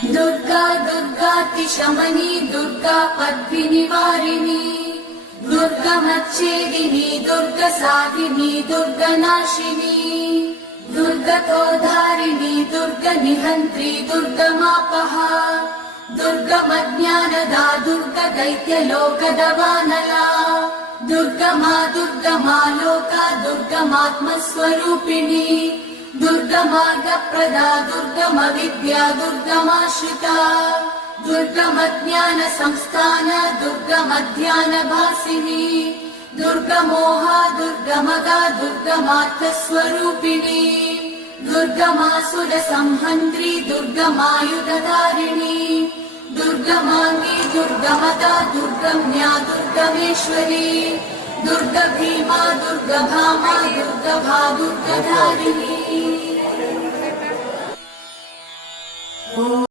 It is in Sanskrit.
दुर्गा दुर्गातिशमनी दुर्गा पद्मिनिवारिणी दुर्गमच्छेदिनी दुर्गसाधिनी दुर्गनाशिनी दुर्गतोधारिणी दुर्गनिहन्त्री दुर्गमापहा दुर्गमज्ञानदा दुर्गदैत्यलोकदवानला दुर्गमा दुर्गमा लोका दुर्गमात्मस्वरूपिणी दुर्गमार्गप्रदा दुर्गमविद्या दुर्गमाश्रिता दुर्गमज्ञानसंस्थान दुर्गमध्यानभासिनी दुर्गमोहा दुर्गमगा दुर्गमार्थस्वरूपिणी दुर्गमासुरसंहन्त्री दुर्गमायुधधारिणी दुर्गमाङ्गी दुर्गमदा दुर्गम्या दुर्गमेश्वरी दुर्गभीमा दुर्गभामा दुर्गभा दुर्गधारिणी।